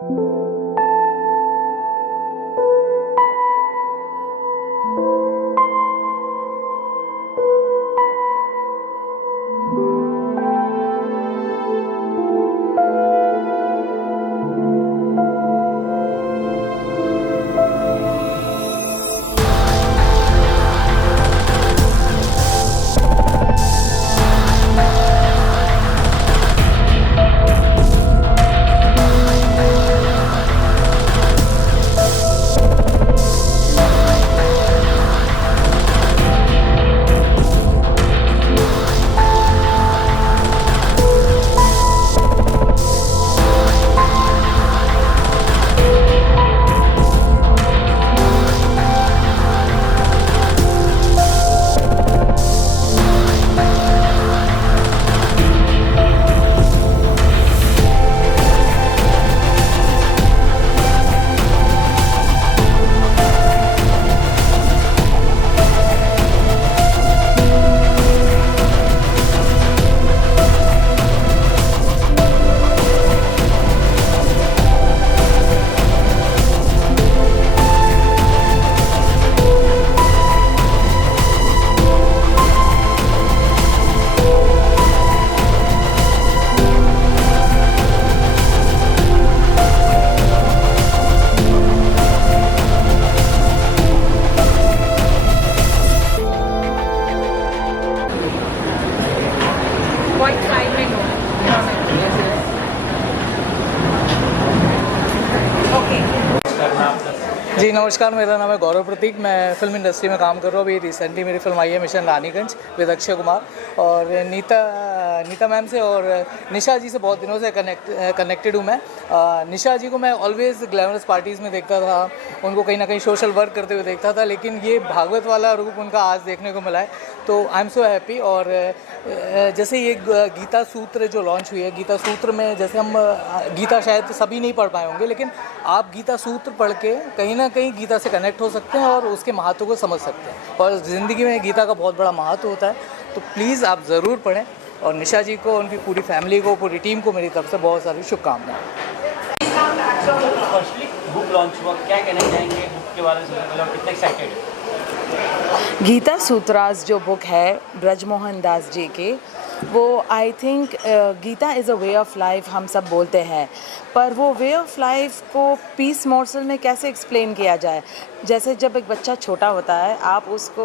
जी नमस्कार, मेरा नाम है गौरव प्रतीक। मैं फिल्म इंडस्ट्री में काम कर रहा हूँ। अभी रिसेंटली मेरी फिल्म आई है मिशन रानीगंज विद अक्षय कुमार और नीता मैम से और निशा जी से बहुत दिनों से कनेक्टेड हूँ मैं। निशा जी को मैं ऑलवेज़ ग्लैमरस पार्टीज़ में देखता था, उनको कहीं ना कहीं सोशल वर्क करते हुए देखता था, लेकिन ये भागवत वाला रूप उनका आज देखने को मिला है तो आई एम सो हैप्पी। और जैसे ये गीता सूत्र जो लॉन्च हुई है, गीता सूत्र में जैसे हम गीता शायद सभी नहीं पढ़ पाए होंगे, लेकिन आप गीता सूत्र पढ़ के कहीं ना कहीं गीता से कनेक्ट हो सकते हैं और उसके महत्व को समझ सकते हैं और ज़िंदगी में गीता का बहुत बड़ा महत्व होता है। तो प्लीज़ आप ज़रूर पढ़ें और निशा जी को, उनकी पूरी फैमिली को, पूरी टीम को मेरी तरफ से बहुत सारी शुभकामनाएं। बुक लॉन्च हुआ, क्या कहना चाहेंगे बुक के बारे में, मतलब कितने एक्साइटेड? गीता सूत्रास जो बुक है ब्रजमोहन दास जी की, वो I think Gita is a way of life हम सब बोलते हैं, पर वो वे ऑफ लाइफ को पीस मॉर्सल में कैसे एक्सप्लेन किया जाए। जैसे जब एक बच्चा छोटा होता है, आप उसको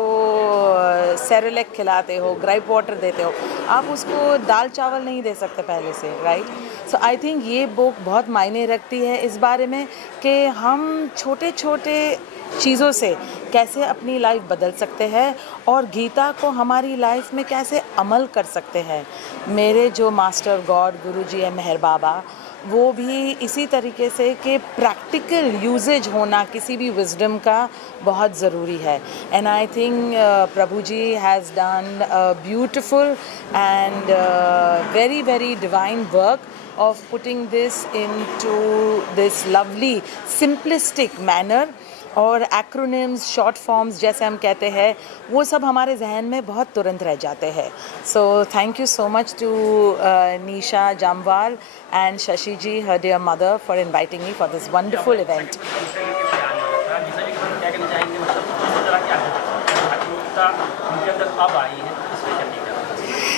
सेरेलेक खिलाते हो, ग्राइप वाटर देते हो, आप उसको दाल चावल नहीं दे सकते पहले से, राइट। सो आई थिंक ये बुक बहुत मायने रखती है इस बारे में कि हम छोटे छोटे चीज़ों से कैसे अपनी लाइफ बदल सकते हैं और गीता को हमारी लाइफ में कैसे अमल कर सकते हैं। मेरे जो मास्टर गॉड गुरुजी है मेहर बाबा, वो भी इसी तरीके से कि प्रैक्टिकल यूजेज होना किसी भी विजडम का बहुत ज़रूरी है। And I think Prabhu ji has done a beautiful and very very divine work of putting this into this lovely simplistic manner। और एक्रोनिम्स, शॉर्ट फॉर्म्स जैसे हम कहते हैं, वो सब हमारे जहन में बहुत तुरंत रह जाते हैं। So thank you so much to Nisha Jamwal and Shashi ji, her dear mother, for inviting me for this wonderful event.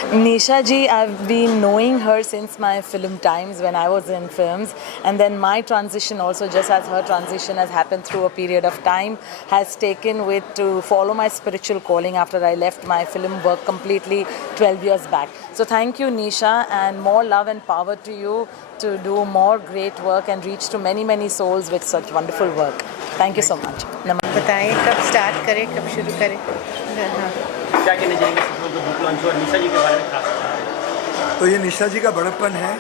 Nisha ji, I've been knowing her since my film times when I was in films, and then my transition also, just as her transition has happened through a period of time, has taken with to follow my spiritual calling after I left my film work completely 12 years back. So thank you Nisha, and more love and power to you to do more great work and reach to many many souls with such wonderful work. Thank you so much. बताएं कब start करें, कब शुरू करें? क्या कहना चाहेंगे book launch और निशा जी के बारे में खास? तो ये निशा जी का बड़प्पन है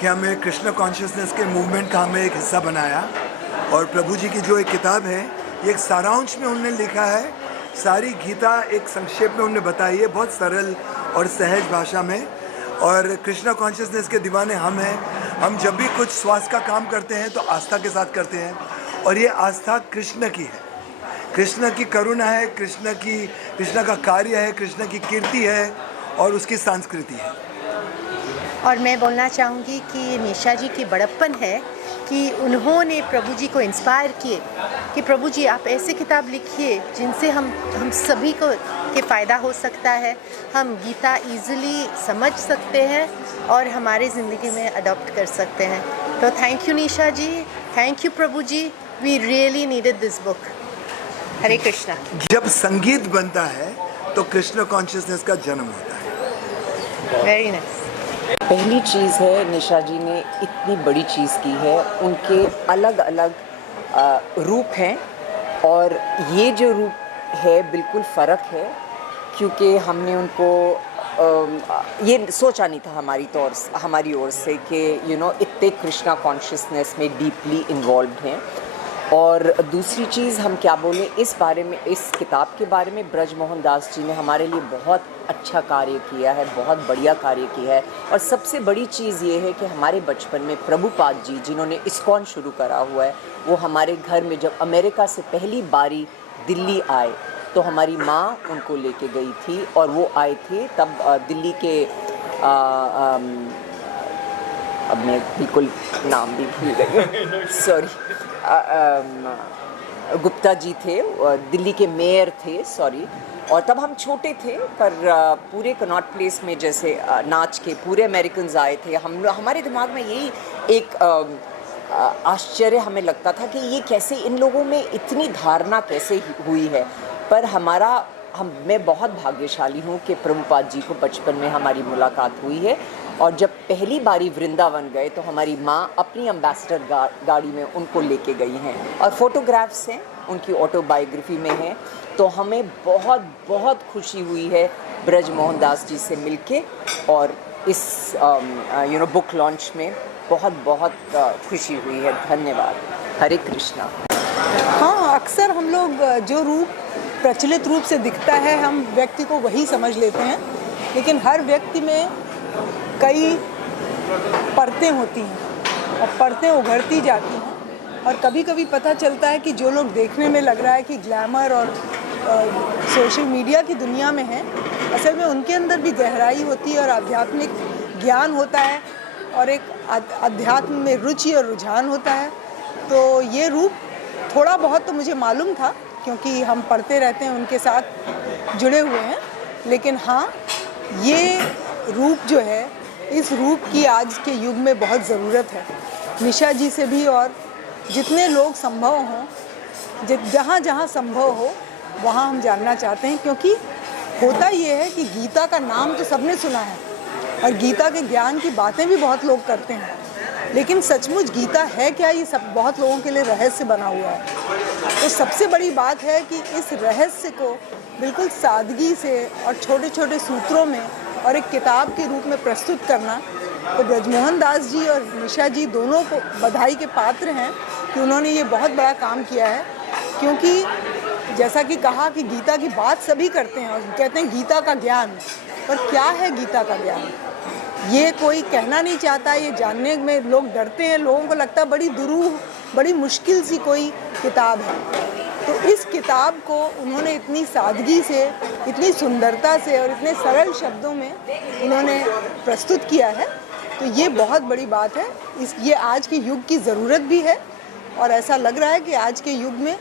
कि हमें कृष्ण कॉन्शियसनेस के मूवमेंट का हमें एक हिस्सा बनाया, और प्रभु जी की जो एक किताब है, ये एक सारांश में उन्होंने लिखा है। सारी गीता एक संक्षेप में उन्होंने बताई है, बहुत सरल और सहज भाषा में। और कृष्ण कॉन्शियसनेस के दीवाने हम हैं। हम जब भी कुछ श्वास का काम करते हैं तो आस्था के साथ करते हैं, और ये आस्था कृष्ण की है, कृष्ण की करुणा है, कृष्ण का कार्य है, कृष्ण की कीर्ति है और उसकी संस्कृति है। और मैं बोलना चाहूँगी कि निशा जी की बड़प्पन है कि उन्होंने प्रभु जी को इंस्पायर किए कि प्रभु जी आप ऐसे किताब लिखिए जिनसे हम सभी को के फ़ायदा हो सकता है, हम गीता इजीली समझ सकते हैं और हमारे ज़िंदगी में अडॉप्ट कर सकते हैं। तो thank you Nisha ji, thank you Prabhu ji, we really needed this book. Hare Krishna. जब संगीत बनता है तो कृष्ण कॉन्शियसनेस का जन्म होता है। Very nice. पहली चीज़ है, निशा जी ने इतनी बड़ी चीज़ की है, उनके अलग अलग रूप हैं और ये जो रूप है बिल्कुल फ़र्क है, क्योंकि हमने उनको ये सोचा नहीं था हमारी ओर से कि इतने कृष्णा कॉन्शियसनेस में डीपली इन्वॉल्व हैं। और दूसरी चीज़ हम क्या बोलें इस बारे में, इस किताब के बारे में, ब्रजमोहन दास जी ने हमारे लिए बहुत अच्छा कार्य किया है, बहुत बढ़िया कार्य किया है। और सबसे बड़ी चीज़ ये है कि हमारे बचपन में प्रभुपाद जी जिन्होंने इस्कॉन शुरू करा हुआ है, वो हमारे घर में जब अमेरिका से पहली बारी दिल्ली आए तो हमारी माँ उनको लेके गई थी और वो आए थे तब दिल्ली के अब मैं बिल्कुल नाम भी भूल गई, सॉरी, गुप्ता जी थे, दिल्ली के मेयर थे, सॉरी। और तब हम छोटे थे, पर पूरे कनॉट प्लेस में जैसे नाच के पूरे अमेरिकन्स आए थे। हमारे दिमाग में यही एक आश्चर्य हमें लगता था कि ये कैसे, इन लोगों में इतनी धारणा कैसे हुई है। पर मैं बहुत भाग्यशाली हूँ कि प्रभुपाद जी को बचपन में हमारी मुलाकात हुई है। और जब पहली बारी वृंदावन गए तो हमारी माँ अपनी एम्बेसडर गाड़ी में उनको लेके गई हैं और फोटोग्राफ्स हैं उनकी ऑटोबायोग्राफी में हैं। तो हमें बहुत बहुत खुशी हुई है ब्रजमोहन दास जी से मिलके और इस बुक लॉन्च में बहुत बहुत खुशी हुई है। धन्यवाद। हरे कृष्णा। हाँ, अक्सर हम लोग जो रूप प्रचलित रूप से दिखता है हम व्यक्ति को वही समझ लेते हैं, लेकिन हर व्यक्ति में कई परतें होती हैं और परतें उभरती जाती हैं। और कभी कभी पता चलता है कि जो लोग देखने में लग रहा है कि ग्लैमर और सोशल मीडिया की दुनिया में हैं, असल में उनके अंदर भी गहराई होती है और आध्यात्मिक ज्ञान होता है और एक अध्यात्म में रुचि और रुझान होता है। तो ये रूप थोड़ा बहुत तो मुझे मालूम था क्योंकि हम पढ़ते रहते हैं, उनके साथ जुड़े हुए हैं। लेकिन हाँ, ये रूप जो है, इस रूप की आज के युग में बहुत ज़रूरत है। निशा जी से भी और जितने लोग संभव हों, जहाँ जहाँ संभव हो वहाँ हम जानना चाहते हैं, क्योंकि होता ये है कि गीता का नाम तो सबने सुना है और गीता के ज्ञान की बातें भी बहुत लोग करते हैं, लेकिन सचमुच गीता है क्या, ये सब बहुत लोगों के लिए रहस्य बना हुआ है। तो सबसे बड़ी बात है कि इस रहस्य को बिल्कुल सादगी से और छोटे छोटे सूत्रों में और एक किताब के रूप में प्रस्तुत करना, तो ब्रजमोहन दास जी और निशा जी दोनों को बधाई के पात्र हैं कि उन्होंने ये बहुत बड़ा काम किया है। क्योंकि जैसा कि कहा कि गीता की बात सभी करते हैं और कहते हैं गीता का ज्ञान, पर क्या है गीता का ज्ञान, ये कोई कहना नहीं चाहता, ये जानने में लोग डरते हैं। लोगों को लगता है बड़ी दुरूह, बड़ी मुश्किल सी कोई किताब है। तो इस किताब को उन्होंने इतनी सादगी से, इतनी सुंदरता से और इतने सरल शब्दों में उन्होंने प्रस्तुत किया है। तो ये बहुत बड़ी बात है। ये आज के युग की ज़रूरत भी है और ऐसा लग रहा है कि आज के युग में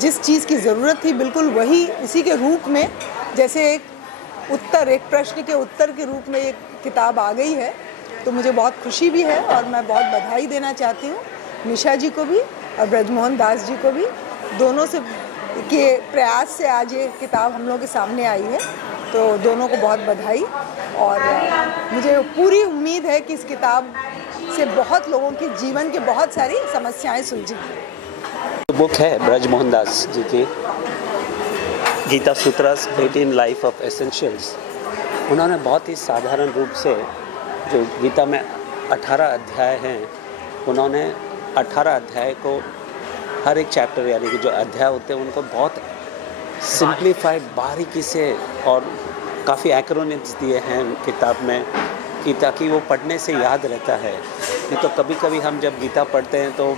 जिस चीज़ की ज़रूरत थी बिल्कुल वही, उसी के रूप में, जैसे एक प्रश्न के उत्तर के रूप में एक किताब आ गई है। तो मुझे बहुत खुशी भी है और मैं बहुत बधाई देना चाहती हूँ निशा जी को भी और ब्रजमोहन दास जी को भी, दोनों से के प्रयास से आज ये किताब हम लोगों के सामने आई है। तो दोनों को बहुत बधाई और मुझे पूरी उम्मीद है कि इस किताब से बहुत लोगों के जीवन की बहुत सारी समस्याएं सुलझेंगी। बुक है ब्रजमोहन दास जी की गीता सूत्रास 18 लाइफ ऑफ एसेंशियल्स। उन्होंने बहुत ही साधारण रूप से, जो गीता में 18 अध्याय हैं, उन्होंने 18 अध्याय को, हर एक चैप्टर यानी कि जो अध्याय होते हैं उनको बहुत सिंप्लीफाइड बारीकी से और काफ़ी एक्रोनिम्स दिए हैं किताब में कि ताकि वो पढ़ने से याद रहता है। नहीं तो कभी कभी हम जब गीता पढ़ते हैं तो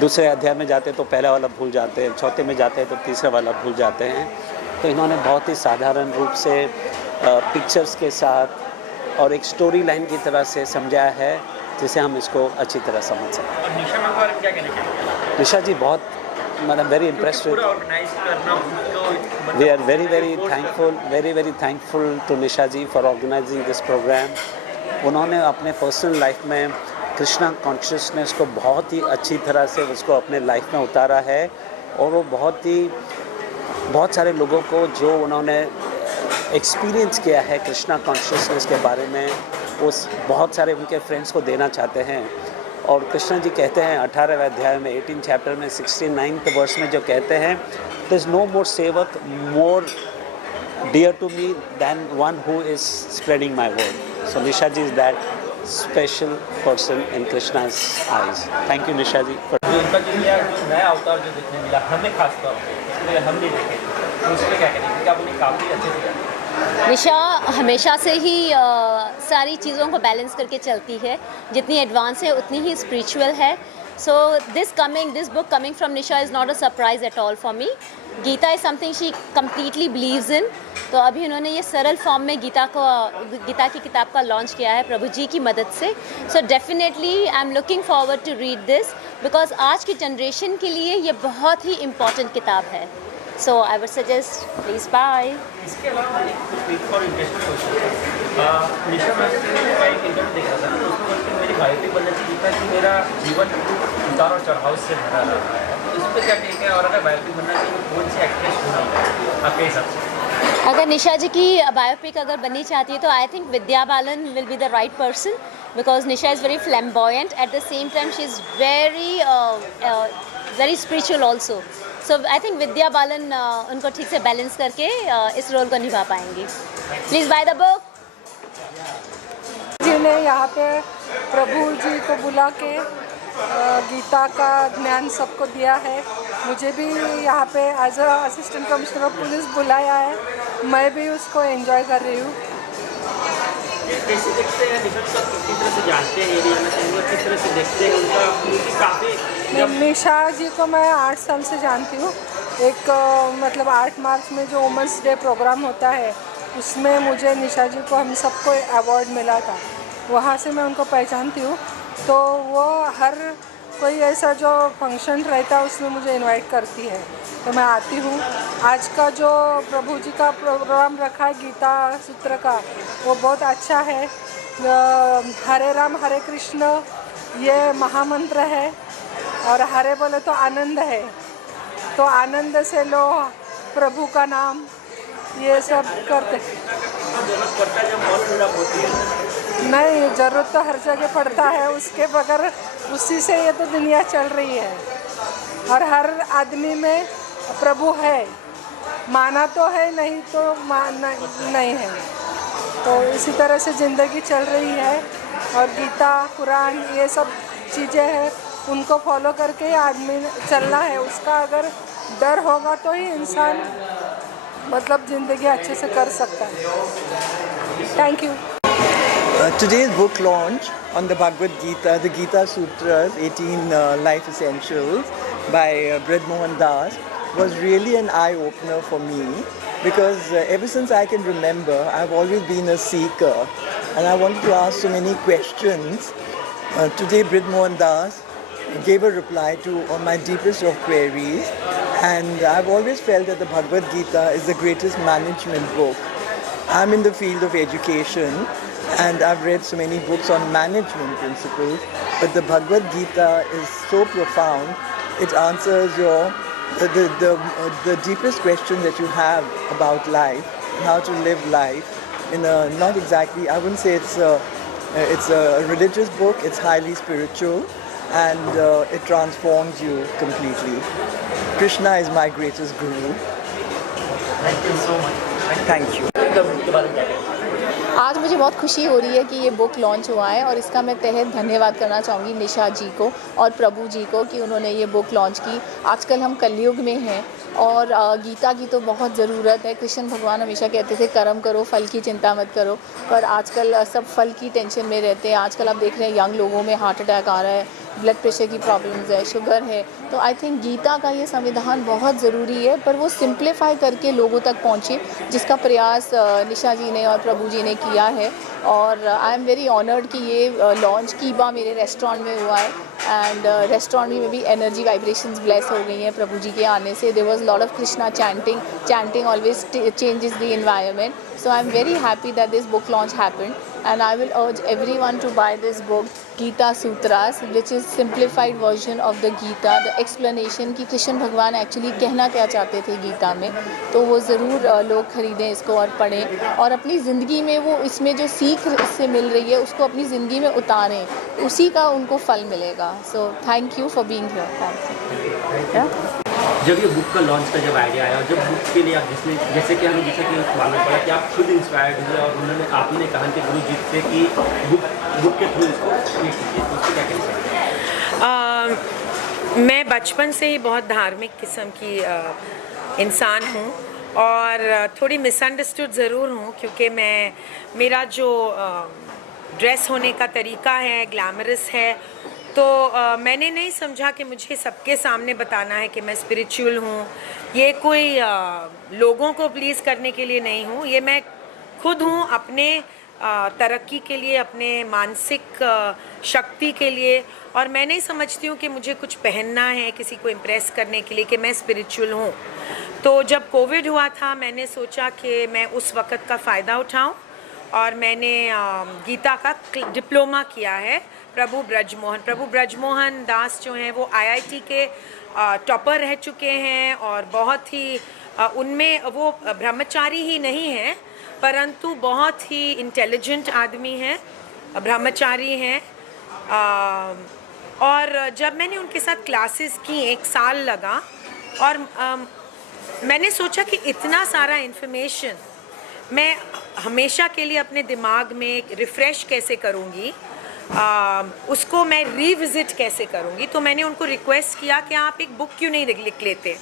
दूसरे अध्याय में जाते हैं तो पहला वाला भूल जाते हैं, चौथे में जाते हैं तो तीसरा वाला भूल जाते हैं। तो इन्होंने बहुत ही साधारण रूप से पिक्चर्स के साथ और एक स्टोरी लाइन की तरह से समझाया है, जिससे हम इसको अच्छी तरह समझ सकें। और निशा मैम के बारे में क्या कहना चाहेंगे? निशा जी बहुत मतलब वेरी इम्प्रेस्ड पूरा ऑर्गेनाइज करना तो We are very thankful to Nisha ji for organizing this program. उन्होंने अपने पर्सनल लाइफ में कृष्णा कॉन्शियसनेस को बहुत ही अच्छी तरह से उसको अपने लाइफ में उतारा है, और वो बहुत सारे लोगों को जो उन्होंने एक्सपीरियंस किया है कृष्णा कॉन्शियसनेस के बारे में, वो बहुत सारे उनके फ्रेंड्स को देना चाहते हैं। और कृष्णा जी कहते हैं 18वें अध्याय में 18 चैप्टर में 69th वर्स में जो कहते हैं, देयर इज नो मोर सेवक मोर dear to me than one who is spreading my word. So Nisha ji is that special person in Krishna's eyes. Thank you Nisha ji. जो इनका जो नया अवतार जो देखने मिला हमें खास तौर पे, इसलिए हम नहीं देखे, तो उस पर क्या करेंगे? क्योंकि आप उन्हें काफ़ी अच्छे से जानते हैं। निशा हमेशा से ही सारी चीज़ों को बैलेंस करके चलती है, जितनी एडवांस है उतनी ही स्पिरिचुअल है। So this book coming from Nisha is not a surprise at all for me. Gita is something she completely believes in. तो अभी उन्होंने ये सरल फॉर्म में गीता की किताब का लॉन्च किया है प्रभु जी की मदद से। So definitely I am looking forward to read this, because आज की जनरेशन के लिए ये बहुत ही इम्पॉर्टेंट किताब है। So I would suggest please buy. इसके अलावा एक और इंटरेस्टिंग क्वेश्चन, निशा मैम का एक इंटरव्यू देख रहा था, तो उसमें बोलते मेरी बायोपिक बनना चाहिए था कि मेरा जीवन उतार और चढ़ाव से भरा रहा है, तो इस पर क्या टेक है? और अगर बायोपिक बनना चाहिए तो कौन सी एक्ट्रेस होना है आपके हिसाब से? अगर निशा जी की बायोपिक अगर बननी चाहती है तो I think Vidya Balan will be the right person, because Nisha is very flamboyant, at the same time she is very spiritual also. So I think Vidya Balan उनको ठीक से बैलेंस करके इस रोल को निभा पाएंगी। Please buy the book. Ji ने यहाँ पे प्रभु जी को बुला के गीता का ज्ञान सबको दिया है। मुझे भी यहाँ पे as a assistant commissioner of police बुलाया है, मैं भी उसको एंजॉय कर रही हूँ। कैसे देखते हैं निशा जी को, किस तरह से जानते हैं, ये भी जानना चाहेंगे, किस तरह से देखते हैं उनका, क्योंकि काफ़ी निशा जी को मैं 8 साल से जानती हूँ। एक मतलब 8 मार्च में जो वुमेंस डे प्रोग्राम होता है उसमें मुझे निशा जी को हम सबको अवार्ड मिला था, वहाँ से मैं उनको पहचानती हूँ। तो वो हर कोई ऐसा जो फंक्शन रहता है उसमें मुझे इनवाइट करती है, तो मैं आती हूँ। आज का जो प्रभु जी का प्रोग्राम रखा है गीता सूत्र का, वो बहुत अच्छा है। हरे राम हरे कृष्ण ये महामंत्र है, और हरे बोले तो आनंद है, तो आनंद से लो प्रभु का नाम, ये सब करते। नहीं, ज़रूरत तो हर जगह पड़ता है, उसके बगैर उसी से ये तो दुनिया चल रही है, और हर आदमी में प्रभु है, माना तो है नहीं तो नहीं है, तो इसी तरह से ज़िंदगी चल रही है। और गीता कुरान ये सब चीज़ें हैं, उनको फॉलो करके आदमी चलना है। उसका अगर डर होगा तो ही इंसान मतलब ज़िंदगी अच्छे से कर सकता है। Thank you. Today's book launch on the Bhagavad Gita, the Gita Sutras, 18 Life Essentials by Brij Mohan Das, was really an eye-opener for me, because ever since I can remember, I've always been a seeker and I wanted to ask so many questions. Today Brij Mohan Das gave a reply to all my deepest of queries, and I've always felt that the Bhagavad Gita is the greatest management book. I'm in the field of education, and I've read so many books on management principles, but the Bhagavad Gita is so profound. It answers the deepest question that you have about life, how to live life in a, not exactly, I wouldn't say it's a religious book, it's highly spiritual, and it transforms you completely. Krishna is my greatest guru. Thank you so much. Thank you. आज मुझे बहुत खुशी हो रही है कि ये book launch हुआ है, और इसका मैं तहे धन्यवाद करना चाहूँगी निशा जी को और प्रभु जी को कि उन्होंने ये बुक लॉन्च की। आजकल हम कलयुग में हैं और गीता की तो बहुत ज़रूरत है। कृष्ण भगवान हमेशा कहते थे कर्म करो, फल की चिंता मत करो, पर आजकल सब फल की टेंशन में रहते हैं। आजकल आप देख रहे हैं यंग लोगों में हार्ट अटैक आ रहा है, ब्लड प्रेशर की प्रॉब्लम्स है, शुगर है, तो आई थिंक गीता का ये संविधान बहुत ज़रूरी है, पर वो सिंप्लीफाई करके लोगों तक पहुँचे, जिसका प्रयास निशा जी ने और प्रभु जी ने किया है। और आई एम वेरी ऑनर्ड कि ये लॉन्च कीबा मेरे रेस्टोरेंट में हुआ है, एंड रेस्टोरेंट में भी एनर्जी वाइब्रेशंस ब्लेस हो गई हैं प्रभु जी के आने से। There was lot of Krishna chanting always changes the environment, so I'm very happy that this book launch happened, and I will urge everyone to buy this book, Gita Sutras, which is simplified version of the Gita, the explanation कि कृष्ण भगवान actually कहना क्या चाहते थे गीता में। तो वो ज़रूर लोग ख़रीदें इसको और पढ़ें, और अपनी ज़िंदगी में वो इसमें जो सीख इससे मिल रही है उसको अपनी ज़िंदगी में उतारें, उसी का उनको फल मिलेगा। सो thank you for being here. जब ये बुक का लॉन्च का जब आइडिया आया, जब बुक के लिए आप जैसे कि हमें जैसा कि मालूम पड़ा कि आप खुद इंस्पायर्ड हुए और आपने कहा कि गुरु जी से कि बुक के थ्रू इसको क्रिएट कीजिए, तो उसको क्या कहना चाहिए? मैं बचपन से ही बहुत धार्मिक किस्म की इंसान हूँ, और थोड़ी मिसअंडरस्टूड ज़रूर हूँ, क्योंकि मेरा जो ड्रेस होने का तरीका है ग्लैमरस है, तो मैंने नहीं समझा कि मुझे सबके सामने बताना है कि मैं स्पिरिचुअल हूँ। ये कोई लोगों को प्लीज़ करने के लिए नहीं हूँ, ये मैं खुद हूँ, अपने तरक्की के लिए, अपने मानसिक शक्ति के लिए। और मैं नहीं समझती हूँ कि मुझे कुछ पहनना है किसी को इम्प्रेस करने के लिए कि मैं स्पिरिचुअल हूँ। तो जब कोविड हुआ था, मैंने सोचा कि मैं उस वक़्त का फ़ायदा उठाऊँ, और मैंने गीता का डिप्लोमा किया है। प्रभु ब्रजमोहन दास जो हैं वो IIT के टॉपर रह चुके हैं, और बहुत ही उनमें वो ब्रह्मचारी ही नहीं हैं, परंतु बहुत ही इंटेलिजेंट आदमी हैं, ब्रह्मचारी हैं। और जब मैंने उनके साथ क्लासेस की, 1 साल लगा, और मैंने सोचा कि इतना सारा इन्फॉर्मेशन मैं हमेशा के लिए अपने दिमाग में रिफ़्रेश कैसे करूँगी, उसको मैं रिविज़िट कैसे करूँगी। तो मैंने उनको रिक्वेस्ट किया कि आप एक बुक क्यों नहीं लिख लेते।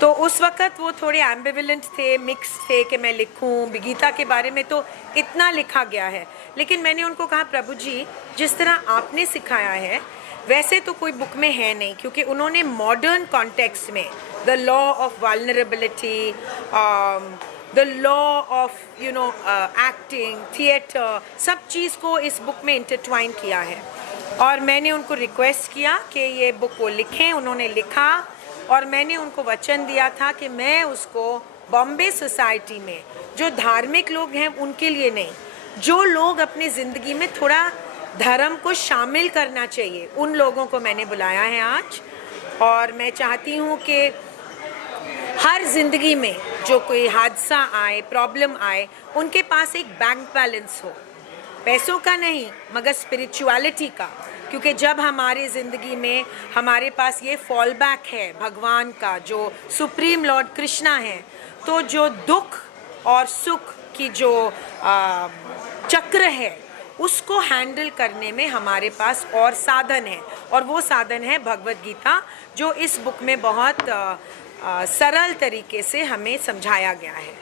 तो उस वक़्त वो थोड़े एम्बिवेलेंट थे, मिक्स थे कि मैं लिखूँ। गीता के बारे में तो इतना लिखा गया है, लेकिन मैंने उनको कहा प्रभु जी, जिस तरह आपने सिखाया है वैसे तो कोई बुक में है नहीं, क्योंकि उन्होंने मॉडर्न कॉन्टेक्स्ट में the law of vulnerability, the law of acting, theatre, सब चीज़ को इस बुक में इंटरट्वाइन किया है। और मैंने उनको रिक्वेस्ट किया कि ये बुक को लिखें। उन्होंने लिखा, और मैंने उनको वचन दिया था कि मैं उसको बॉम्बे सोसाइटी में जो धार्मिक लोग हैं उनके लिए नहीं, जो लोग अपनी ज़िंदगी में थोड़ा धर्म को शामिल करना चाहिए, उन लोगों को मैंने बुलाया है आज। और मैं चाहती हूँ कि हर ज़िंदगी में जो कोई हादसा आए, प्रॉब्लम आए, उनके पास एक बैंक बैलेंस हो, पैसों का नहीं मगर स्पिरिचुअलिटी का। क्योंकि जब हमारे ज़िंदगी में हमारे पास ये फॉल बैक है भगवान का, जो सुप्रीम लॉर्ड कृष्णा है, तो जो दुख और सुख की जो चक्र है उसको हैंडल करने में हमारे पास और साधन है, और वो साधन है भगवद गीता, जो इस बुक में बहुत सरल तरीके से हमें समझाया गया है।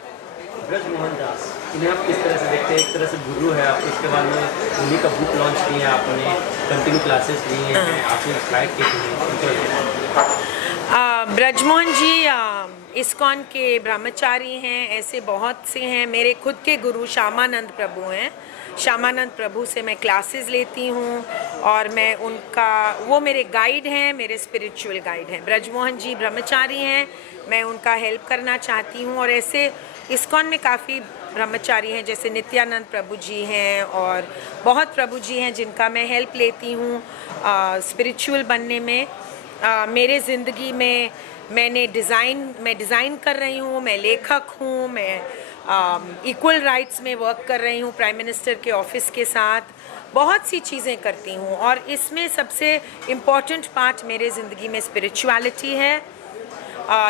ब्रजमोहन दास, इन्हें आप किस तरह से देखते हैं? एक तरह से गुरु है, आप इसके बाद में उन्हीं का बुक लॉन्च किया, आपने कंटिन्यू क्लासेस ली हैं, आपने इंस्पायर किए। ब्रजमोहन जी इस्कॉन के ब्रह्मचारी हैं, ऐसे बहुत से हैं। मेरे खुद के गुरु श्यामानंद प्रभु हैं। श्यामानंद प्रभु से मैं क्लासेस लेती हूँ, और मैं उनका, वो मेरे गाइड हैं, मेरे स्पिरिचुअल गाइड हैं। ब्रजमोहन जी ब्रह्मचारी हैं, मैं उनका हेल्प करना चाहती हूँ। और ऐसे इस्कॉन में काफ़ी ब्रह्मचारी हैं, जैसे नित्यानंद प्रभु जी हैं, और बहुत प्रभु जी हैं जिनका मैं हेल्प लेती हूँ स्पिरिचुअल बनने में। मेरे ज़िंदगी में मैं डिज़ाइन कर रही हूँ, मैं लेखक हूँ, मैं इक्वल राइट्स में वर्क कर रही हूँ प्राइम मिनिस्टर के ऑफिस के साथ, बहुत सी चीज़ें करती हूँ। और इसमें सबसे इम्पॉर्टेंट पार्ट मेरे ज़िंदगी में स्पिरिचुअलिटी है।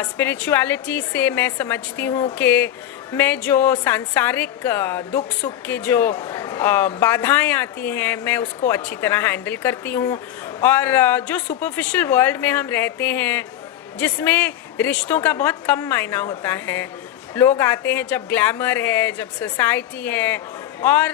स्पिरिचुअलिटी से मैं समझती हूँ कि मैं जो सांसारिक दुख सुख के जो बाधाएं आती हैं, मैं उसको अच्छी तरह हैंडल करती हूँ। और जो सुपरफिशियल वर्ल्ड में हम रहते हैं, जिसमें रिश्तों का बहुत कम मायना होता है, लोग आते हैं जब ग्लैमर है, जब सोसाइटी है, और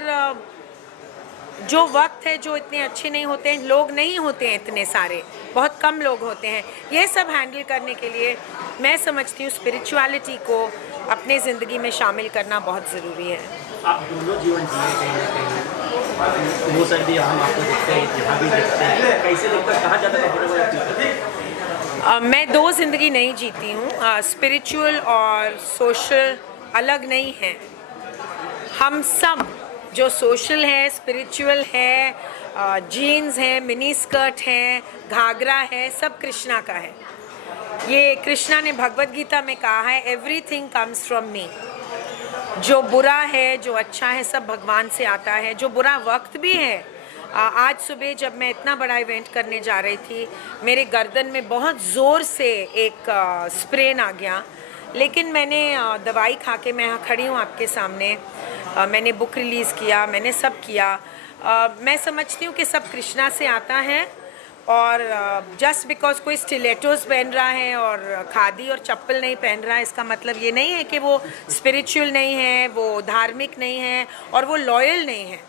जो वक्त है जो इतने अच्छे नहीं होते हैं, लोग नहीं होते हैं इतने सारे, बहुत कम लोग होते हैं, ये सब हैंडल करने के लिए मैं समझती हूँ स्पिरिचुअलिटी को अपने ज़िंदगी में शामिल करना बहुत ज़रूरी है। आप दोनों जीवन जिए कहीं ना कहीं, वो साइड भी हम आपको देखते हैं, यहाँ भी देखते हैं, कैसे देखकर कहाँ ज़्यादा कंफर्टेबल है? मैं दो ज़िंदगी नहीं जीती हूँ, स्पिरिचुअल और सोशल अलग नहीं हैं। हम सब जो सोशल है, स्पिरिचुअल है, जीन्स है, मिनी स्कर्ट है, घाघरा है, सब कृष्णा का है। ये कृष्णा ने भगवद गीता में कहा है, एवरीथिंग कम्स फ्रॉम मी। जो बुरा है, जो अच्छा है, सब भगवान से आता है। जो बुरा वक्त भी है, आज सुबह जब मैं इतना बड़ा इवेंट करने जा रही थी, मेरे गर्दन में बहुत ज़ोर से एक स्प्रेन आ गया, लेकिन मैंने दवाई खा के मैं यहाँ खड़ी हूँ आपके सामने, मैंने बुक रिलीज़ किया, मैंने सब किया। मैं समझती हूँ कि सब कृष्णा से आता है, और जस्ट बिकॉज कोई स्टिलेटोस पहन रहा है और खादी और चप्पल नहीं पहन रहा है, इसका मतलब ये नहीं है कि वो स्पिरिचुअल नहीं है, वो धार्मिक नहीं है और वो लॉयल नहीं है।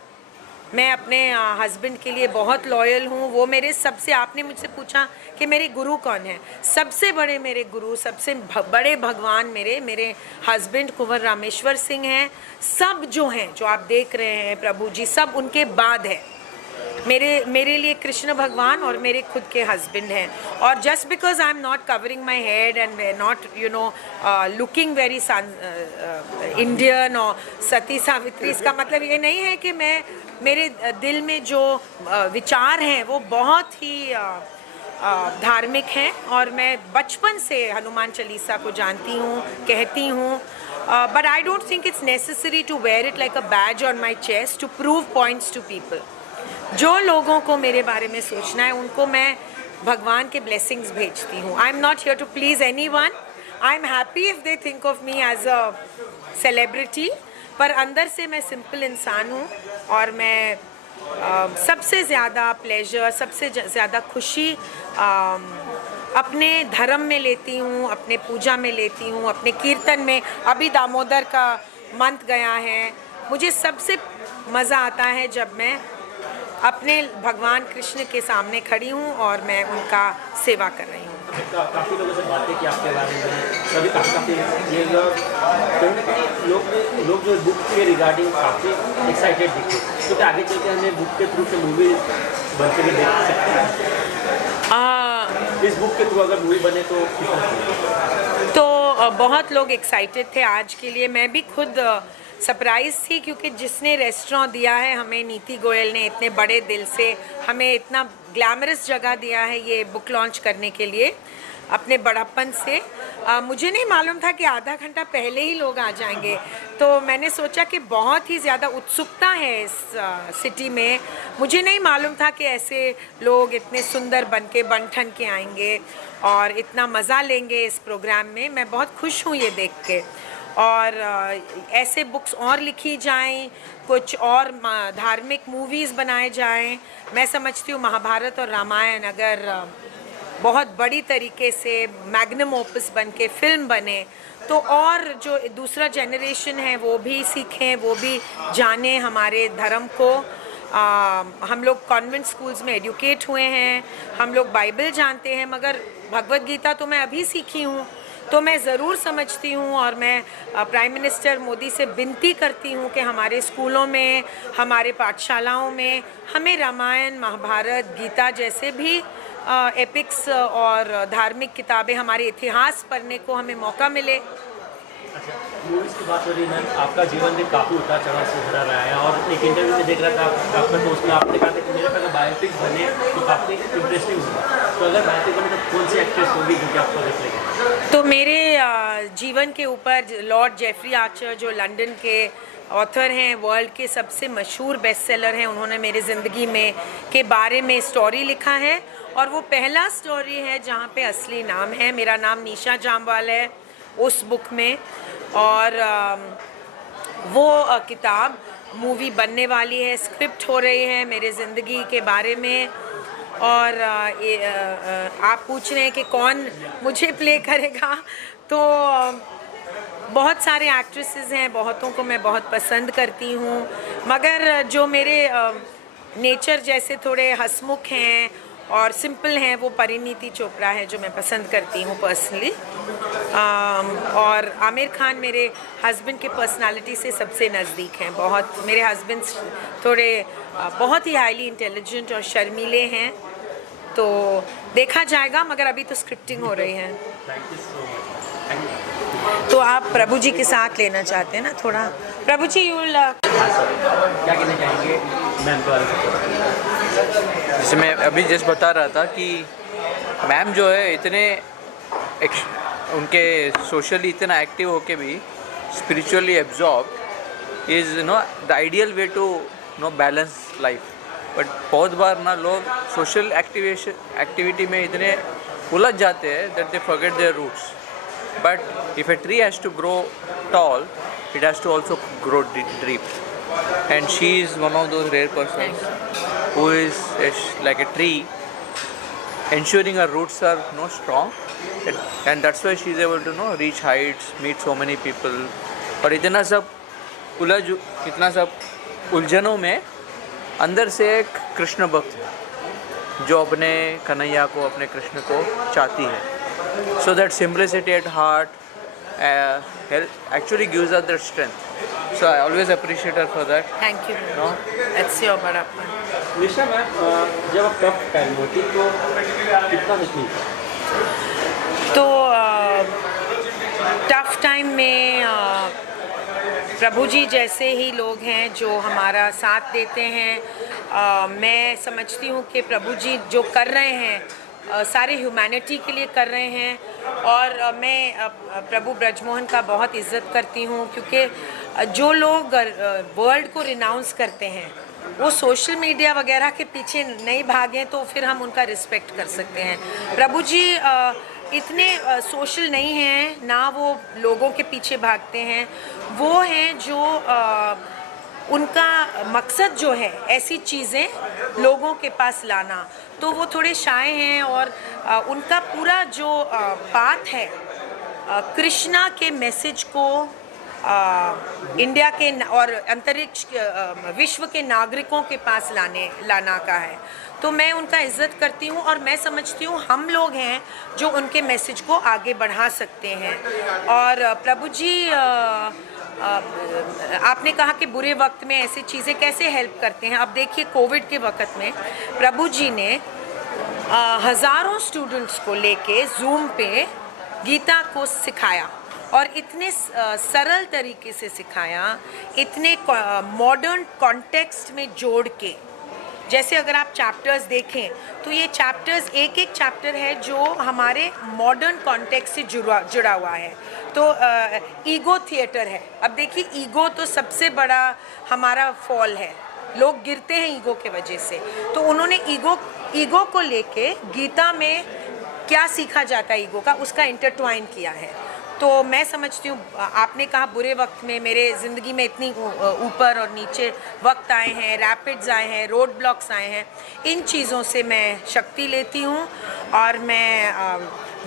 मैं अपने हस्बैंड के लिए बहुत लॉयल हूँ। वो मेरे सबसे, आपने मुझसे पूछा कि मेरे गुरु कौन है, सबसे बड़े मेरे गुरु, सबसे बड़े भगवान मेरे हस्बैंड कुंवर रामेश्वर सिंह हैं। सब जो हैं, जो आप देख रहे हैं प्रभु जी, सब उनके बाद है। मेरे लिए कृष्ण भगवान और मेरे खुद के हस्बैंड हैं। और just because I am not covering my head and not looking very Indian और सती सावित्री, इसका मतलब ये नहीं है कि मेरे दिल में जो विचार हैं वो बहुत ही धार्मिक हैं, और मैं बचपन से हनुमान चालीसा को जानती हूँ, कहती हूँ, but I don't think it's necessary to wear it like a badge on my chest to prove points to people. जो लोगों को मेरे बारे में सोचना है उनको मैं भगवान के ब्लेसिंग्स भेजती हूँ। I am not here to please anyone. I am happy if they think of me as a celebrity, पर अंदर से मैं सिंपल इंसान हूँ, और मैं सबसे ज़्यादा प्लेजर, सबसे ज़्यादा खुशी अपने धर्म में लेती हूँ, अपने पूजा में लेती हूँ, अपने कीर्तन में। अभी दामोदर का मंत्र गया है, मुझे सबसे मज़ा आता है जब मैं अपने भगवान कृष्ण के सामने खड़ी हूँ और मैं उनका सेवा कर रही हूँ। काफ़ी लोगों से बातें की आपके बारे में, सभी काफ़ी ये कहीं ना कहीं लोग जो बुक के रिगार्डिंग काफ़ी एक्साइटेड दिखे, क्योंकि आगे चल के हमें बुक के थ्रू से मूवी बनते हुए देख सकते हैं। इस बुक के थ्रू अगर मूवी बने तो बहुत लोग एक्साइटेड थे आज के लिए। मैं भी खुद सरप्राइज थी, क्योंकि जिसने रेस्टोरेंट दिया है हमें, नीति गोयल ने इतने बड़े दिल से हमें इतना ग्लैमरस जगह दिया है ये बुक लॉन्च करने के लिए अपने बड़प्पन से। मुझे नहीं मालूम था कि आधा घंटा पहले ही लोग आ जाएंगे, तो मैंने सोचा कि बहुत ही ज़्यादा उत्सुकता है इस सिटी में। मुझे नहीं मालूम था कि ऐसे लोग इतने सुंदर बन ठन के आएंगे और इतना मज़ा लेंगे इस प्रोग्राम में। मैं बहुत खुश हूँ ये देख के, और ऐसे बुक्स और लिखी जाएं, कुछ और धार्मिक मूवीज़ बनाए जाएं। मैं समझती हूँ महाभारत और रामायण अगर बहुत बड़ी तरीके से मैग्नम ओपस बन के फिल्म बने, तो और जो दूसरा जनरेशन है वो भी सीखें, वो भी जाने हमारे धर्म को। हम लोग कॉन्वेंट स्कूल्स में एजुकेट हुए हैं, हम लोग बाइबल जानते हैं, मगर भगवद गीता तो मैं अभी सीखी हूँ। तो मैं ज़रूर समझती हूँ, और मैं प्राइम मिनिस्टर मोदी से विनती करती हूँ कि हमारे स्कूलों में, हमारे पाठशालाओं में हमें रामायण, महाभारत, गीता जैसे भी एपिक्स और धार्मिक किताबें, हमारे इतिहास पढ़ने को हमें मौका मिले। अच्छा, मूवीज़ की बात हो रही है, आपका जीवन भी काफ़ी उतार चढ़ाव से भरा रहा है, और एक इंटरव्यू में देख रहा था आपका, तो उसमें आपने कहा था कि मेरे अगर बायोपिक बने तो काफ़ी इंटरेस्टिंग होगा। तो अगर बायोपिक बने तो कौन सी एक्ट्रेस होगी जो कि आपको देखेगा? तो मेरे जीवन के ऊपर लॉर्ड जेफरी आर्चर, जो लंदन के ऑथर हैं, वर्ल्ड के सबसे मशहूर बेस्ट सेलर हैं, उन्होंने मेरे ज़िंदगी में के बारे में स्टोरी लिखा है, और वो पहला स्टोरी है जहाँ पे असली नाम है, मेरा नाम निशा जामवाल है उस बुक में। और वो किताब मूवी बनने वाली है, स्क्रिप्ट हो रही है मेरे ज़िंदगी के बारे में। और आप पूछ रहे हैं कि कौन मुझे प्ले करेगा, तो बहुत सारे एक्ट्रेसेस हैं, बहुतों को मैं बहुत पसंद करती हूँ, मगर जो मेरे नेचर जैसे थोड़े हंसमुख हैं और सिंपल हैं, वो परिणीति चोपड़ा है जो मैं पसंद करती हूँ पर्सनली। और आमिर खान मेरे हस्बैंड के पर्सनालिटी से सबसे नज़दीक हैं बहुत। मेरे हस्बैंड थोड़े बहुत ही हाईली इंटेलिजेंट और शर्मीले हैं, तो देखा जाएगा, मगर अभी तो स्क्रिप्टिंग हो रही है। तो आप प्रभु जी के साथ लेना चाहते हैं ना थोड़ा? प्रभु जी क्या कहना चाहेंगे मैम के बारे में? जैसे मैं अभी जस्ट बता रहा था कि मैम जो है इतने उनके सोशली इतना एक्टिव होके भी spiritually absorb is the ideal way to balance life. But बहुत बार ना लोग सोशल एक्टिविटी में इतने उलझ जाते हैं that they forget their roots. But if a tree has to grow tall, it has to also grow deep, and she is one of those rare persons who is like a tree, ensuring her roots are strong, and that's why she is able to reach heights, meet so many people। और इतना सब उलझनों में अंदर से एक कृष्ण भक्त जो अपने कन्हैया को, अपने कृष्ण को चाहती है। So that simplicity at heart actually gives her that strength, so I always appreciate her for that। Thank you. That's your बड़प्पन। निशा मैम, जब आप टफ टाइम होती तो कितना मुश्किल था? तो टफ टाइम में प्रभु जी जैसे ही लोग हैं जो हमारा साथ देते हैं। मैं समझती हूँ कि प्रभु जी जो कर रहे हैं सारे ह्यूमैनिटी के लिए कर रहे हैं, और मैं प्रभु ब्रजमोहन का बहुत इज़्ज़त करती हूँ, क्योंकि जो लोग वर्ल्ड को रिनाउंस करते हैं वो सोशल मीडिया वगैरह के पीछे नहीं भागें, तो फिर हम उनका रिस्पेक्ट कर सकते हैं। प्रभु जी इतने सोशल नहीं हैं, ना वो लोगों के पीछे भागते हैं। वो हैं जो उनका मकसद जो है ऐसी चीज़ें लोगों के पास लाना, तो वो थोड़े शाय हैं, और उनका पूरा जो बात है कृष्णा के मैसेज को इंडिया के और अंतरिक्ष विश्व के नागरिकों के पास लाना का है। तो मैं उनका इज़्ज़त करती हूँ, और मैं समझती हूँ हम लोग हैं जो उनके मैसेज को आगे बढ़ा सकते हैं। और प्रभु जी आपने कहा कि बुरे वक्त में ऐसी चीज़ें कैसे हेल्प करते हैं। अब देखिए कोविड के वक्त में प्रभु जी ने हज़ारों स्टूडेंट्स को लेके जूम पे गीता को सिखाया, और इतने सरल तरीके से सिखाया, इतने मॉडर्न कॉन्टेक्स्ट में जोड़ के। जैसे अगर आप चैप्टर्स देखें तो ये चैप्टर्स एक एक चैप्टर है जो हमारे मॉडर्न कॉन्टेक्स्ट से जुड़ा हुआ है। तो ईगो थिएटर है। अब देखिए ईगो तो सबसे बड़ा हमारा फॉल है, लोग गिरते हैं ईगो के वजह से। तो उन्होंने ईगो को लेके गीता में क्या सीखा जाता है ईगो का, उसका इंटरट्वाइन किया है। तो मैं समझती हूँ आपने कहा बुरे वक्त में मेरे ज़िंदगी में इतनी ऊपर और नीचे वक्त आए हैं, रैपिड्स आए हैं, रोड ब्लॉक्स आए हैं, इन चीज़ों से मैं शक्ति लेती हूँ, और मैं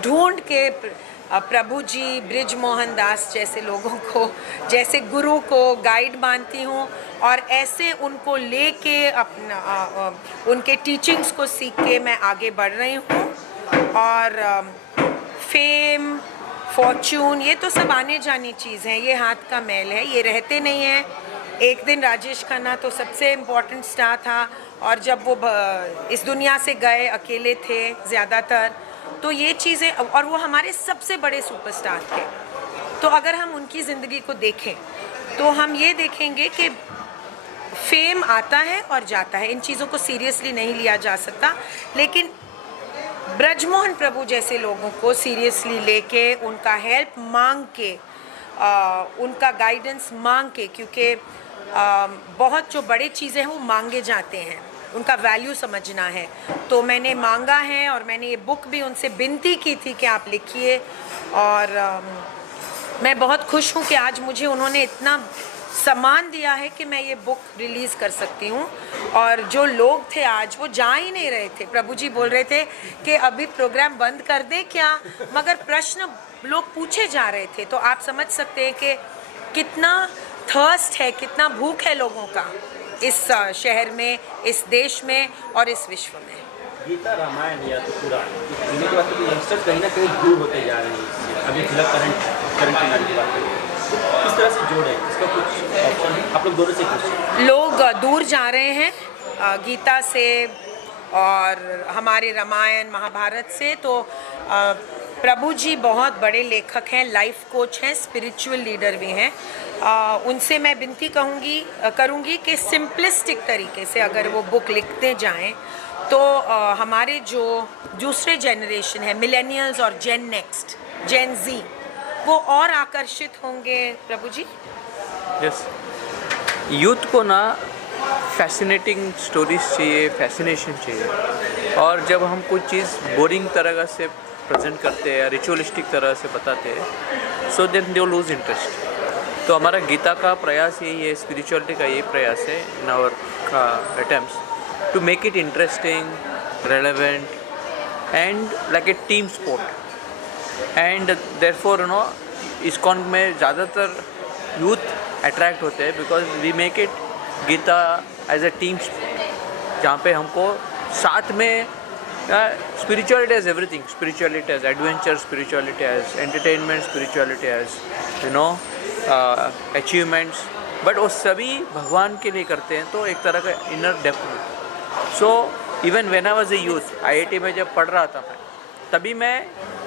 ढूंढ के प्रभु जी ब्रिज मोहन दास जैसे लोगों को जैसे गुरु को गाइड मानती हूँ, और ऐसे उनको लेके अपना उनके टीचिंग्स को सीख के मैं आगे बढ़ रही हूँ। और फेम, फॉर्च्यून, ये तो सब आने जानी चीज़ है, ये हाथ का मैल है, ये रहते नहीं हैं। एक दिन राजेश खन्ना तो सबसे इम्पोर्टेंट स्टार था, और जब वो इस दुनिया से गए अकेले थे ज़्यादातर, तो ये चीज़ें, और वो हमारे सबसे बड़े सुपरस्टार थे। तो अगर हम उनकी ज़िंदगी को देखें तो हम ये देखेंगे कि फेम आता है और जाता है, इन चीज़ों को सीरियसली नहीं लिया जा सकता। लेकिन ब्रजमोहन प्रभु जैसे लोगों को सीरियसली लेके उनका हेल्प मांग के, उनका गाइडेंस मांग के, क्योंकि बहुत जो बड़े चीज़ें हैं वो मांगे जाते हैं, उनका वैल्यू समझना है। तो मैंने मांगा है, और मैंने ये बुक भी उनसे विनती की थी कि आप लिखिए, और मैं बहुत खुश हूँ कि आज मुझे उन्होंने इतना सम्मान दिया है कि मैं ये बुक रिलीज़ कर सकती हूँ। और जो लोग थे आज वो जा ही नहीं रहे थे, प्रभु जी बोल रहे थे कि अभी प्रोग्राम बंद कर दे क्या, मगर प्रश्न लोग पूछे जा रहे थे। तो आप समझ सकते हैं कि कितना थर्स्ट है, कितना भूख है लोगों का इस शहर में, इस देश में और इस विश्व में। गीता रामायण या तो पुराण इन्हीं के बाद तो यंगस्टर्स कहीं ना कहीं दूर होते जा रहे हैं इससे। अभी फिलहाल करंट सिनारी की बात करें तो किस तरह से जोड़ें, इसका कुछ ऑप्शन आप लोग दोनों से कुछ लोग दूर जा रहे हैं गीता से और हमारे रामायण महाभारत से। तो प्रभु जी बहुत बड़े लेखक हैं, लाइफ कोच हैं, स्पिरिचुअल लीडर भी हैं। उनसे मैं विनती करूंगी कि सिंपलिस्टिक तरीके से अगर वो बुक लिखते जाएं तो हमारे जो दूसरे जनरेशन है, मिलेनियल्स और जेन नेक्स्ट, जेन जी, वो और आकर्षित होंगे प्रभु जी। यस, यूथ को ना फैसिनेटिंग स्टोरीज चाहिए, फैसिनेशन चाहिए। और जब हम कुछ चीज़ बोरिंग तरह से प्रेजेंट करते हैं, रिचुअलिस्टिक तरह से बताते हैं, so then they lose interest. तो हमारा गीता का प्रयास यही है, स्पिरिचुअलिटी का यही प्रयास है in our attempts to make it interesting, relevant and like a team sport. And therefore you know ISKCON में ज़्यादातर यूथ अट्रैक्ट होते हैं because we make it Gita as a team, जहाँ पे हमको साथ में spirituality as everything, spirituality as adventure, spirituality as entertainment, spirituality as you know achievements, but वो सभी भगवान के लिए करते हैं तो एक तरह का इनर डेप्थ मिलता है। So even when I was a youth, IIT में जब पढ़ रहा था मैं, तभी मैं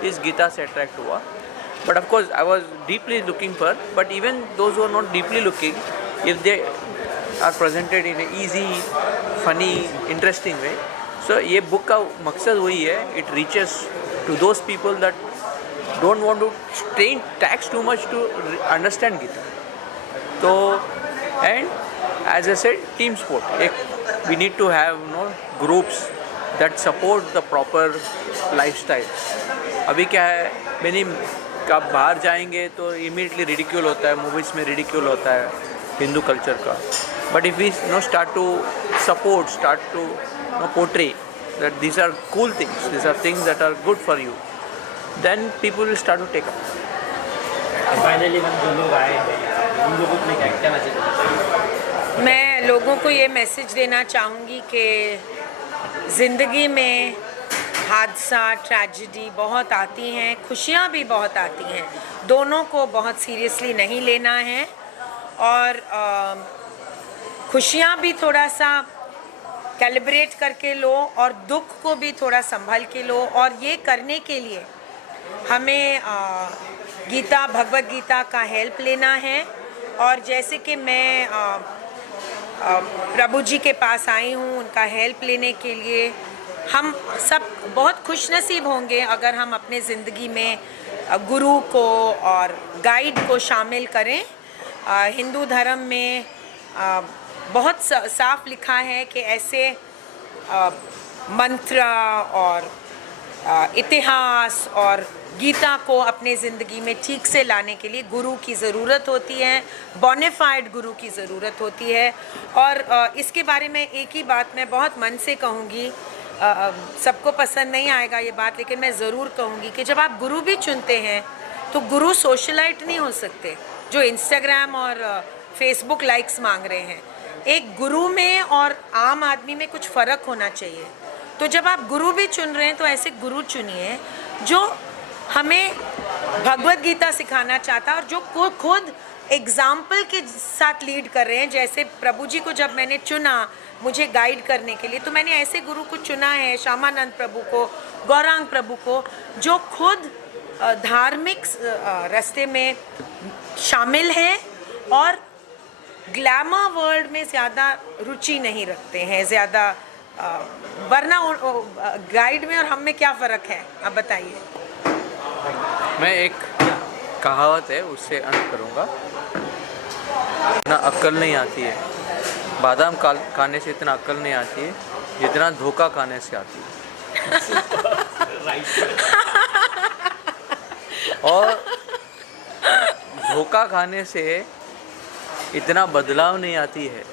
इस गीता से अट्रैक्ट हुआ। But of course I was deeply looking for, but even those who are not deeply looking, if they are presented in a easy, funny, interesting way, so ये बुक का मकसद वही है, it reaches to those people that don't want to strain tax too much to understand Gita. तो and as I said, team sport, एक we need to have no groups that support the proper lifestyle. अभी क्या है, मैंने कब बाहर जाएंगे तो इमीडिएटली रिडिक्यूल होता है, मूवीज़ में रिडिक्यूल होता है हिंदू कल्चर का। But if we no start to support, start to portray that these are cool things, these are things that are good for you, then people will start to take up. Finally हम जो लोग आए हैं उन लोगों को क्या कहना चाहिए? मैं लोगों को ये मैसेज देना चाहूँगी कि ज़िंदगी में हादसा, ट्रेजेडी बहुत आती हैं, खुशियाँ भी बहुत आती हैं, दोनों को बहुत सीरियसली नहीं लेना है। और खुशियाँ भी थोड़ा सा कैलिब्रेट करके लो और दुख को भी थोड़ा संभल के लो। और ये करने के लिए हमें गीता, भगवद गीता का हेल्प लेना है। और जैसे कि मैं प्रभु जी के पास आई हूँ उनका हेल्प लेने के लिए, हम सब बहुत खुशनसीब होंगे अगर हम अपने ज़िंदगी में गुरु को और गाइड को शामिल करें। हिंदू धर्म में बहुत साफ लिखा है कि ऐसे मंत्र और इतिहास और गीता को अपने ज़िंदगी में ठीक से लाने के लिए गुरु की ज़रूरत होती है, बोनाफाइड गुरु की ज़रूरत होती है। और इसके बारे में एक ही बात मैं बहुत मन से कहूँगी, सबको पसंद नहीं आएगा ये बात, लेकिन मैं ज़रूर कहूँगी कि जब आप गुरु भी चुनते हैं तो गुरु सोशलाइट नहीं हो सकते जो इंस्टाग्राम और फेसबुक लाइक्स मांग रहे हैं। एक गुरु में और आम आदमी में कुछ फ़र्क होना चाहिए। तो जब आप गुरु भी चुन रहे हैं तो ऐसे गुरु चुनिए जो हमें भगवद गीता सिखाना चाहता है और जो खुद एग्जाम्पल के साथ लीड कर रहे हैं। जैसे प्रभु जी को जब मैंने चुना मुझे गाइड करने के लिए, तो मैंने ऐसे गुरु को चुना है, श्यामानंद प्रभु को, गौरांग प्रभु को, जो खुद धार्मिक रास्ते में शामिल हैं और ग्लैमर वर्ल्ड में ज़्यादा रुचि नहीं रखते हैं ज़्यादा। वरना गाइड में और हम में क्या फ़र्क है, आप बताइए। मैं एक कहावत है उससे अंत करूँगा, इतना अक्ल नहीं आती है, बादाम खाने से इतना अक्ल नहीं आती है जितना धोखा खाने से आती है। और धोखा खाने से इतना बदलाव नहीं आती है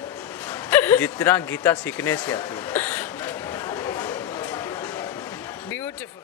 जितना गीता सीखने से आती है। ब्यूटीफुल।